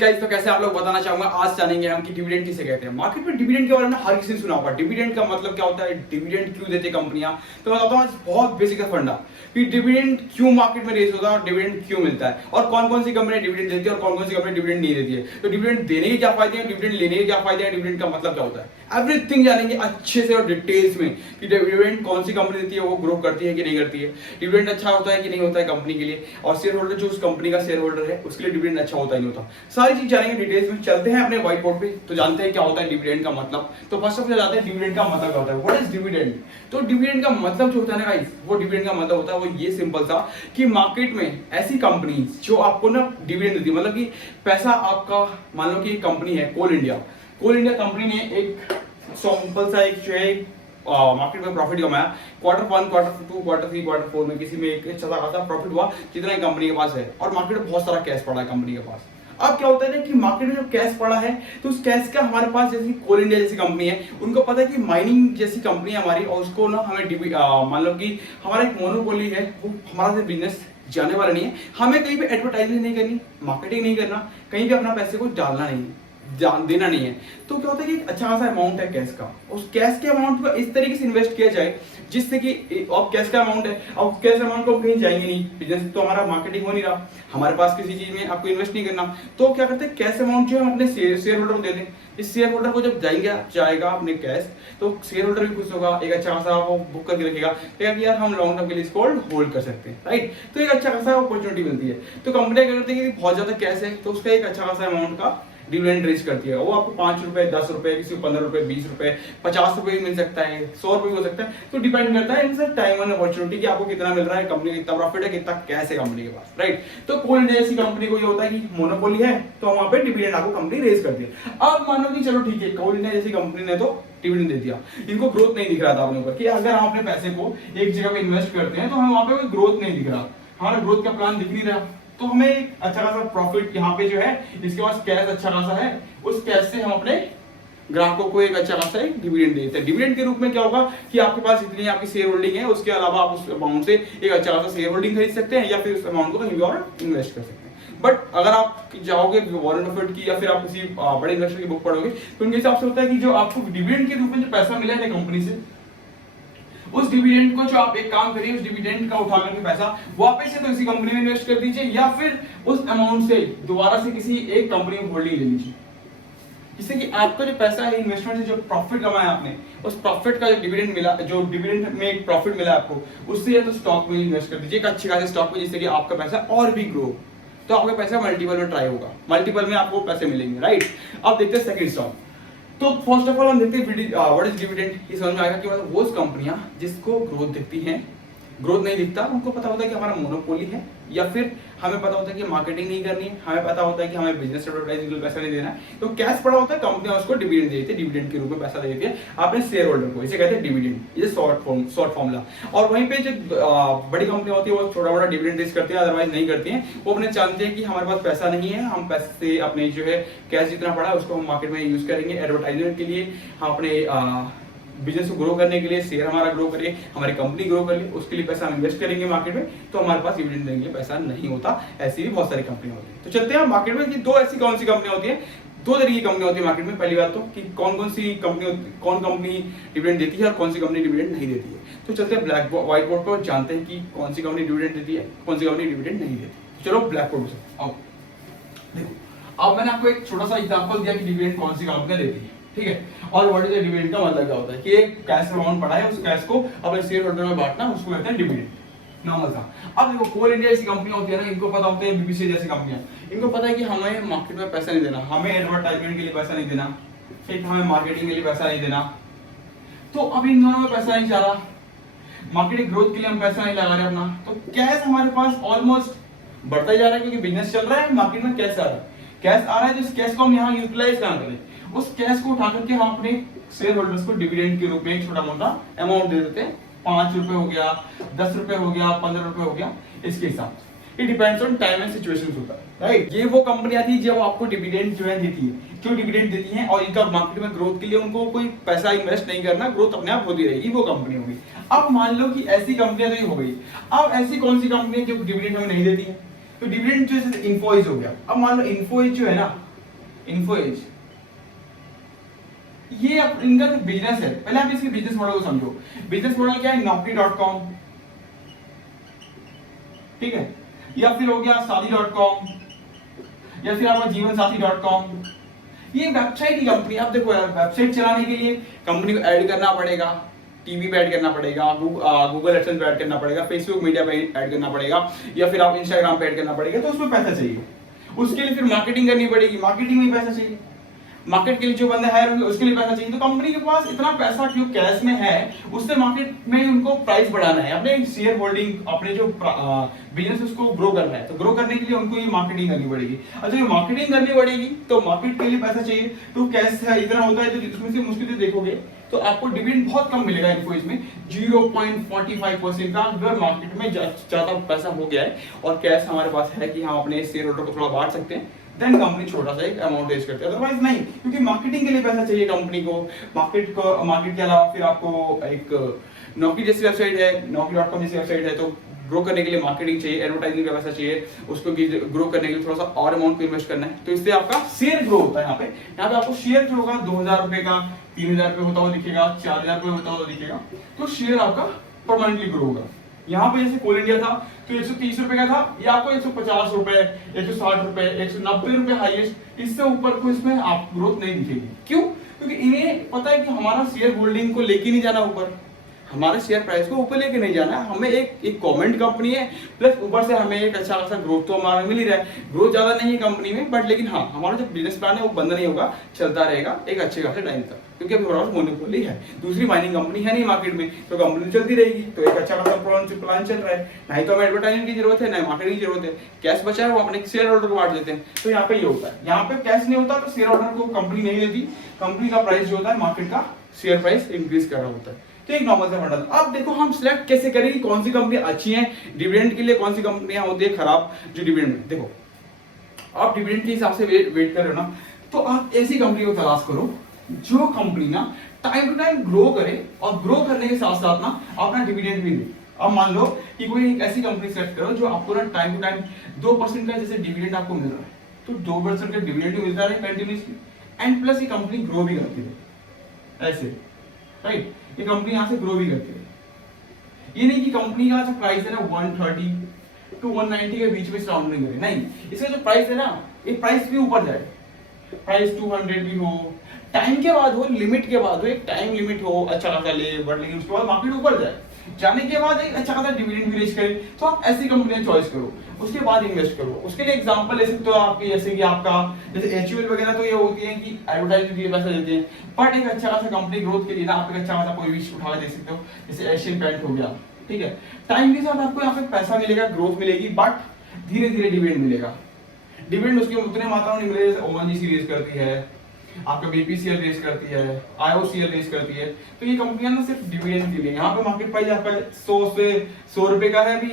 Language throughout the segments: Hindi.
गाइस तो कैसे आप लोग बताना चाहूंगा। आज जानेंगे हम कि डिविडेंड किसे कहते हैं। मार्केट में डिविडेंड के बारे में हर किसी ने सुना होगा। डिविडेंड का मतलब क्या होता है, डिविडेंड क्यों देती है कंपनियां। तो मैं बताता हूँ बहुत बेसिक सा फंडा कि डिविडेंड क्यों मार्केट में रेस होता है और डिविडेंड क्यों मिलता है और कौन कौन सी कंपनी डिविडेंड देती है और कौन कौन सी कंपनी डिविडेंड नहीं देती है। तो डिविडेंड देने के क्या फायदे हैं, डिविडेंड लेने के क्या फायदे हैं, डिविडेंड का मतलब क्या होता है, एवरीथिंग जानेंगे अच्छे से और डिटेल्स में कि डिविडेंड कौन सी कंपनी देती है, वो ग्रो करती है कि नहीं करती है, डिविडेंड अच्छा होता है कि नहीं होता है कंपनी के लिए, और शेयर होल्डर जो उस कंपनी का शेयर होल्डर है उसके लिए डिविडेंड अच्छा होता है नहीं होता। सारी चीज जानेंगे डिटेल्स में। चलते हैं अपने व्हाइट बोर्ड पे तो जानते हैं क्या होता है डिविडेंड का मतलब। तो फर्स्ट ऑफ ऑल जाते हैं डिविडेंड का मतलब क्या होता है, व्हाट इज डिविडेंड। तो डिविडेंड का मतलब जो होता है ना गाइस, वो डिविडेंड का मतलब होता है वो ये सिंपल सा कि मार्केट में ऐसी कंपनी जो आपको ना डिविडेंड देती है, मतलब कि पैसा आपका, मान लो कि एक कंपनी है कोल इंडिया कंपनी ने एक सिंपल सा एक जो है मार्केट में प्रॉफिट कमाया क्वार्टर 1, क्वार्टर 2, क्वार्टर 3, क्वार्टर 4 में किसी में एक अच्छा खासा प्रॉफिट हुआ जितना कंपनी के पास है, और मार्केट में बहुत सारा कैश पड़ा है कंपनी के पास। अब क्या होता है ना कि मार्केट में जब कैश पड़ा है तो उस कैश का हमारे पास, जैसे कोल इंडिया जैसी कंपनी है, उनको पता है कि माइनिंग जैसी कंपनी है हमारी, और उसको ना हमें मान लो कि हमारा एक मोनोपोली है, वो हमारा से बिजनेस जाने वाला नहीं है, हमें कहीं पे एडवर्टाइजमेंट नहीं करनी, मार्केटिंग नहीं करना, कहीं पे अपना पैसे को डालना नहीं है, देना नहीं है। तो क्या होता है कि एक अच्छा खासा अमाउंट है कैश का, उस कैश के अमाउंट को इस तरीके से इन्वेस्ट किया जाए जिससे कि अब कैश का अमाउंट है, अब कैश अमाउंट को कहीं जाएंगे नहीं, बिजनेस तो हमारा मार्केटिंग हो नहीं रहा, हमारे पास किसी चीज में आपको इन्वेस्ट नहीं करना, तो क्या करते हैं कैश अमाउंट जो है हम अपने शेयर होल्डर को दे दें। इस शेयर होल्डर को जब जाएगा अपने कैश, तो शेयर होल्डर भी खुश होगा, एक अच्छा खासा वो बुक करके रखेगा, कहेगा कि यार हम लॉन्ग टर्म के लिए इसको होल्ड कर सकते हैं, राइट। तो एक अच्छा खासा अपॉर्चुनिटी मिलती है। तो कंपनी क्या करती है कि बहुत ज्यादा कैश है तो उसका एक अच्छा खासा अमाउंट का डिविडेंड रेज करती है। वो आपको 5 रुपए, 10 रुपए, किसी को 15 रुपए, 20 रुपए, 50 रुपए मिल सकता है, 100 रुपए भी हो सकता है। तो डिपेंड करता है इन टाइम एंड अपॉर्चुनिटी कि आपको कितना मिल रहा है, कंपनी का कितना प्रॉफिट है, कितना कैश है कंपनी के पास, राइट। तो कोल इंडिया जैसी कंपनी को ये होता है कि मोनोपोली है, तो वहां पे डिविडेंड आपको कंपनी रेज करती है। अब मानो कि चलो ठीक है, कोल इंडिया जैसी कंपनी ने तो डिविडेंड दे दिया, इनको ग्रोथ नहीं दिख रहा था अपने ऊपर कि अगर हम अपने पैसे को एक जगह पे इन्वेस्ट करते हैं तो हमें वहां पे कोई ग्रोथ नहीं दिख रहा, हमारा ग्रोथ का प्लान दिख नहीं रहा, तो हमें अच्छा खासा प्रॉफिट यहाँ पे जो है, इसके पास कैश अच्छा खासा है, उस कैश से हम अपने ग्राहकों को एक अच्छा खासा एक डिविडेंड देते हैं। डिविडेंड के रूप में क्या होगा कि आपके पास इतनी आपकी शेयर होल्डिंग है, उसके अलावा आप उस अमाउंट से एक अच्छा खासा शेयर होल्डिंग खरीद सकते हैं या फिर उस अमाउंट को कहीं भी और इन्वेस्ट कर सकते हैं। बट अगर आप जाओगे वॉरेन बफेट की या फिर आप किसी बड़े इन्वेस्टर की बुक पढ़ोगे तो उनके हिसाब से होता है कि जो आपको डिविडेंड के रूप में जो पैसा मिला है कंपनी से, उस डिविडेंड को जो आप एक काम करिए, उस डिविडेंड का उठा करके पैसा वापस से तो इसी कंपनी में इन्वेस्ट कर दीजिए या फिर उस अमाउंट से दोबारा से किसी एक कंपनी में होल्डिंग ले लीजिए, जिससे कि आपका जो पैसा है इन्वेस्टमेंट से जो प्रॉफिट कमाया आपने, उस प्रॉफिट का जो डिविडेंड मिला, जो डिविडेंड में एक प्रॉफिट मिला आपको, उससे या तो स्टॉक में इन्वेस्ट कर दीजिए, एक अच्छे खासे स्टॉक में, जिससे कि आपका पैसा और भी ग्रो, तो आपका पैसा मल्टीपल में ट्राई होगा, मल्टीपल में आपको पैसे मिलेंगे, राइट। अब देखते हैं सेकंड स्टॉक। तो फर्स्ट ऑफ ऑल हम देखते हैं व्हाट इज डिविडेंड। ये समझ में आएगा कि मतलब वो कंपनियां जिसको ग्रोथ दिखती हैं, ग्रोथ नहीं दिखता, उनको पता होता है कि हमारा मोनोपोली है, या फिर हमें पता होता है कि मार्केटिंग नहीं करनी है, हमें पता होता है कि हमें बिजनेस एडवर्टाइजिंग को पैसा नहीं देना है, तो कैश पड़ा होता है, कंपनियां उसको डिविडेंड देती है, डिविडेंड के रूप में पैसा देती है अपने शेयर होल्डर को, इसे कहते हैं डिविडेंड, ये शॉर्ट फॉर्मूला। और वहीं पे जो बड़ी कंपनी होती है वो छोटा बड़ा डिविडेंड रेज करती है, अदरवाइज नहीं करती है। वो अपने जानते हैं कि हमारे पास पैसा नहीं है, हम पैसे से अपने जो है कैश जितना पड़ा है उसको हम मार्केट में यूज करेंगे एडवर्टाइजमेंट के लिए, हम अपने बिजनेस को ग्रो करने के लिए, शेयर हमारा ग्रो करे, हमारी कंपनी ग्रो कर ले, उसके लिए पैसा हम इन्वेस्ट करेंगे मार्केट में, तो हमारे पास डिविडेंड देने के लिए पैसा नहीं होता। ऐसी भी बहुत सारी कंपनियां होती है। तो चलते हैं मार्केट में कि दो ऐसी कौन सी कंपनियां होती है, दो तरीके की कंपनियां होती है मार्केट में। पहली बात तो कि कौन कंपनी डिविडेंड देती है और कौन सी कंपनी डिविडेंड नहीं देती है। तो चलते हैं व्हाइट बोर्ड पर, जानते हैं कि कौन सी कंपनी डिविडेंड देती है, कौन सी कंपनी डिविडेंड नहीं देती। चलो ब्लैक बोर्ड से आओ, देखो अब मैंने आपको एक छोटा सा एग्जांपल दिया कि डिविडेंड कौन सी कंपनी देती है, ठीक है। और व्हाट इज डिविडेंड का मतलब क्या होता है कि एक कैश अमाउंट पड़ा है, उस कैश को अपने शेयर होल्डर में बांटना, उसको कहते हैं डिविडेंड, नॉर्मल सा। अब देखो कोल इंडिया जैसी कंपनी होती है ना, इनको पता होता है, बीबीसी जैसी कंपनियां, इनको पता है कि हमें मार्केट में पैसा नहीं देना, हमें एडवर्टाइजमेंट के लिए पैसा नहीं देना, ठीक, हमें मार्केटिंग के लिए पैसा नहीं देना। तो अब इन दोनों में पैसा नहीं जा रहा, मार्केटिंग ग्रोथ के लिए हम पैसा नहीं लगा रहे अपना, तो कैश हमारे पास ऑलमोस्ट बढ़ता ही जा रहा है क्योंकि बिजनेस चल रहा है, मार्केट में कैश आ रहा है, कैश आ रहा है, तो इस कैश को हम यहाँ यूटिलाइज कहाँ करें, उस कैश को उठा करके हम अपने शेयर होल्डर्स को डिविडेंड के रूप में एक छोटा मोटा अमाउंट दे देते हैं, 5 रुपए हो गया, 10 रुपए हो गया, 15 रुपए हो गया, इसके हिसाब से। It depends on time and situations होता है, राइट। ये वो कंपनियां थी जो आपको डिविडेंड जो है देती है, क्यों डिविडेंड देती हैं, और इनका मार्केट में ग्रोथ के लिए उनको कोई पैसा इन्वेस्ट नहीं करना, ग्रोथ अपने आप होती रहेगी, वो कंपनी होगी। अब मान लो कि ऐसी कंपनियां तो ये हो गई, अब ऐसी कौन सी कंपनी जो डिविडेंड हमें नहीं देती है, तो डिविडेंड जो इन्फोसिस हो गया। अब मान लो इन्फोसिस जो है ना, इन्फो एज, ये इनका जो बिजनेस है, पहले आप इसके बिजनेस मॉडल को समझो। बिजनेस मॉडल क्या है? naukri.com, ठीक है, या फिर हो गया shaadi.com, या फिर आपका जीवनसाथी.com। ये वेबसाइट की कंपनी। आप देखो यार, वेबसाइट चलाने के लिए कंपनी को ऐड करना पड़ेगा, टीवी पे ऐड करना पड़ेगा, गूगल एडसेंस पे ऐड करना पड़ेगा, फेसबुक मीडिया पे ऐड करना पड़ेगा, या फिर आप इंस्टाग्राम पे ऐड करना पड़ेगा, तो उसमें पैसा चाहिए। उसके लिए फिर मार्केटिंग करनी पड़ेगी, मार्केटिंग में पैसा चाहिए, मार्केट के लिए जो बंदे हायर होंगे उसके लिए पैसा चाहिए। तो कंपनी के पास इतना पैसा क्यों कैश में है, उससे मार्केट में उनको प्राइस बढ़ाना है, अपने शेयर होल्डिंग, अपने जो बिजनेस उसको ग्रो करना है। तो ग्रो करने के लिए उनको ये मार्केटिंग करनी पड़ेगी। अच्छा, ये मार्केटिंग करनी पड़ेगी तो मार्केट के लिए पैसा चाहिए, तो कैश इतना होता है, तो इसमें से मुश्किल से देखोगे तो आपको डिविडेंड बहुत कम मिलेगा इनको, इसमें 0.45% का। अगर मार्केट में ज्यादा पैसा हो गया है और कैश हमारे पास है कि हम अपने शेयर होल्डर को थोड़ा बांट सकते हैं, देन कंपनी छोटा सा एक अमाउंट रेज करती है, अदरवाइज नहीं, क्योंकि मार्केटिंग के लिए पैसा चाहिए कंपनी को। मार्केट के अलावा फिर आपको एक नौकरी जैसी वेबसाइट है, naukri.com जैसी वेबसाइट है, तो ग्रो करने के लिए मार्केटिंग चाहिए, एडवर्टाइजिंग का पैसा चाहिए, उसको ग्रो करने के लिए थोड़ा सा और अमाउंट को इन्वेस्ट करना है, तो इससे आपका शेयर ग्रो होता है। यहाँ पे आपको शेयर जो होगा 2000 रुपए का, 3000 रुपए होता हुआ दिखेगा, 4000 रुपए होता हुआ दिखेगा, तो शेयर आपका परमानेंटली ग्रो होगा। यहाँ पे जैसे कोल इंडिया था तो 130 रुपए का था, ये आपको 150 रुपए, 160 रुपए, 190 रुपए हाईएस्ट, इससे ऊपर को इसमें आप ग्रोथ नहीं दिखेगी। क्यों? क्योंकि इन्हें पता है कि हमारा शेयर होल्डिंग को लेके नहीं जाना ऊपर, हमारे शेयर प्राइस को ऊपर लेके नहीं जाना है, हमें एक गवर्नमेंट कंपनी है, प्लस ऊपर से हमें एक अच्छा खासा ग्रोथ तो हमारा मिल ही रहा है। ग्रोथ ज्यादा नहीं है कंपनी में, बट लेकिन हाँ, हमारा जो बिजनेस प्लान है वो बंद नहीं होगा, चलता रहेगा एक अच्छे खासे टाइम तक, क्योंकि अभी हमारे पास मोनोपोली है, दूसरी माइनिंग कंपनी है नहीं मार्केट में, तो कंपनी चलती रहेगी, तो एक अच्छा खासा प्लान चल रहा है। नहीं तो हमें एडवर्टाइजिंग की जरूरत है, ना मार्केटिंग की जरूरत है, कैश बचा है वो अपने शेयर होल्डर को बांट देते हैं। तो यहाँ पे ये होता है, यहाँ पे कैश नहीं होता तो शेयर होल्डर को कंपनी नहीं देती, कंपनी का प्राइस जो होता है मार्केट का शेयर प्राइस इंक्रीज कर रहा होता है। तो एक नॉर्मल सा मॉडल। अब देखो हम सिलेक्ट कैसे करें कि कौन सी कंपनी अच्छी है डिविडेंड के लिए, कौन सी कंपनियां होती है खराब जो डिविडेंड में। देखो आप डिविडेंड के हिसाब से वेट कर रहे हो ना, तो आप ऐसी कंपनी को तलाश करो जो कंपनी ना टाइम टू टाइम ग्रो करे, और ग्रो करने के साथ साथ ना अपना डिविडेंड भी दे। अब मान लो कि कोई एक ऐसी कंपनी सेलेक्ट करो जो आपको ना टाइम टू टाइम 2% का जैसे डिविडेंड आपको मिल रहा है, तो 2% का डिविडेंड भी मिलता रहे कंटिन्यूसली, एंड प्लस ये कंपनी ग्रो भी करती है ऐसे, राइट। ये कंपनी यहाँ से ग्रो भी करती है, ये नहीं कि कंपनी का जो प्राइस है ना 130 to 190 के बीच में सराउंडिंग करे, नहीं, इसका जो प्राइस है ना ये प्राइस भी ऊपर जाए, प्राइस 200 भी हो, टाइम के बाद हो, लिमिट के बाद हो, एक टाइम लिमिट हो, अच्छा खासा ले, बट लेकिन उसके बाद मार्केट ऊपर जाए, जाने के बाद एक अच्छा खासा डिविडेंड भी रेज करे, तो आप ऐसी कंपनियां चॉइस करो, उसके बाद इन्वेस्ट करो। उसके लिए एग्जांपल ले सकते हो आपके, जैसे कि आपका जैसे एचयूएल वगैरह, तो ये होती है कि एडवर्टाइजमेंट के लिए पैसा देते हैं, बट एक अच्छा खासा कंपनी ग्रोथ के लिए ना आप एक अच्छा खासा कोई भी उठा के दे सकते हो, जैसे एशियन पेंट हो गया, ठीक है। टाइम के साथ आपको यहाँ पे पैसा मिलेगा, ग्रोथ मिलेगी, बट धीरे धीरे डिविडेंड मिलेगा। डिविडेंड उसके उतने मात्रा में नहीं मिलेगा जैसे ओएनजीसी रेज करती है, आपका बीपीसीएल रेज करती है, आईओसीएल रेज करती है, तो ये कंपनियां ना सिर्फ डिविडेंड के लिए। यहाँ पे मार्केट प्राइस आपका 100 रुपए का है अभी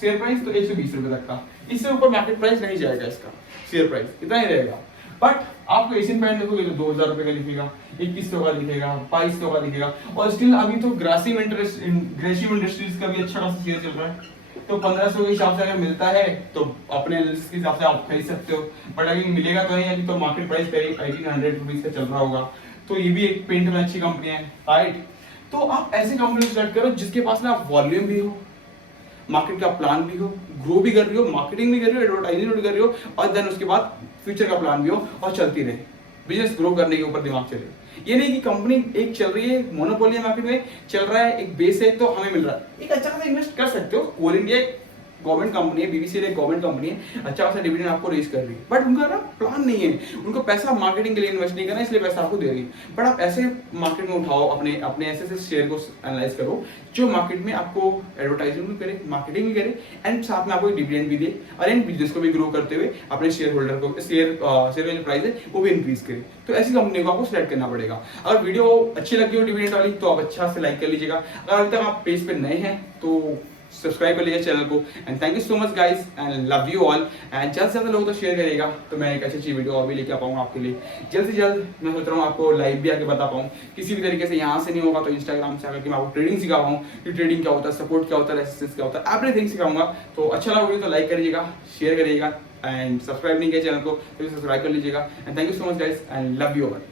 शेयर प्राइस, तो 120 रुपए तक का, इससे ऊपर मार्केट प्राइस नहीं जाएगा, इसका शेयर प्राइस इतना ही रहेगा। बट आपको एशियन पेंट देखोगे तो 2000 रुपए का लिखेगा, 2100 का लिखेगा, 2200 का लिखेगा, और स्टिल अभी तो ग्रासिम इंडस्ट्रीज का भी अच्छा खासा शेयर चल रहा है, तो 1500 के हिसाब से अगर मिलता है तो अपने एनालिसिस के हिसाब से आप खरीद सकते हो, बट अगर मिलेगा तो नहीं, अभी तो मार्केट प्राइस करीब 1800 रुपीज का चल रहा होगा, तो ये भी एक पेंट में अच्छी कंपनी है, राइट। तो आप ऐसी कंपनी सेलेक्ट करो जिसके पास ना वॉल्यूम भी हो, मार्केट का प्लान भी हो, ग्रो भी कर रही हो, मार्केटिंग भी कर रही हो, एडवर्टाइजिंग भी कर रही हो, और देन उसके बाद फ्यूचर का प्लान भी हो, और चलती रहे, बिजनेस ग्रो करने के ऊपर दिमाग चले। ये नहीं कि कंपनी एक चल रही है, मोनोपोली मार्केट में चल रहा है, एक बेस है तो हमें मिल रहा है, एक अच्छा खासा इन्वेस्ट कर सकते हो। कोल इंडिया गवर्नमेंट कंपनी है, बीबीसीएल एक गवर्नमेंट कंपनी है, अच्छा खासा डिविडेंड आपको रेज कर रही है, बट उनका ना प्लान नहीं है, उनको पैसा मार्केटिंग के लिए इन्वेस्ट नहीं करना, इसलिए पैसा आपको दे रही है। बट आप ऐसे मार्केट में उठाओ, अपने ऐसे शेयर को एनालाइज करो जो मार्केट में आपको एडवर्टाइजिंग भी करे, मार्केटिंग भी करे, एंड साथ में आपको डिविडेंड भी दे, और एंड बिजनेस को भी ग्रो करते हुए अपने शेयर होल्डर को शेयर का जो प्राइस है वो भी इंक्रीज करे। तो ऐसी कंपनी को आपको सिलेक्ट करना पड़ेगा। अगर वीडियो अच्छी लगी हो डिविडेंड वाली तो आप अच्छा से लाइक कर लीजिएगा, अगर अभी तक आप पेज पे नए हैं तो सब्सक्राइब कर लीजिए चैनल को, and thank you so much guys, and love you all, and ज्यादा से ज्यादा लोगों तो शेयर करिएगा, तो मैं एक अच्छी वीडियो और भी लेके आ पाऊंगा आपके लिए जल्द से जल्द। मैं सोच रहा हूँ आपको लाइव भी आके बता पाऊँ, किसी भी तरीके से यहाँ से नहीं होगा तो इंस्टाग्राम से आकर के मैं आपको ट्रेडिंग सिखा पाऊँ कि ट्रेडिंग क्या होता है, सपोर्ट क्या होता है, रेजिस्टेंस क्या होता है, एवरीथिंग सिखाऊंगा। तो अच्छा लगा वीडियो तो लाइक करिएगा, शेयर करिएगा। एंड सब्सक्राइब नहीं किया चैनल को तो सब्सक्राइब कर लीजिएगा and thank you so much guys and love you all.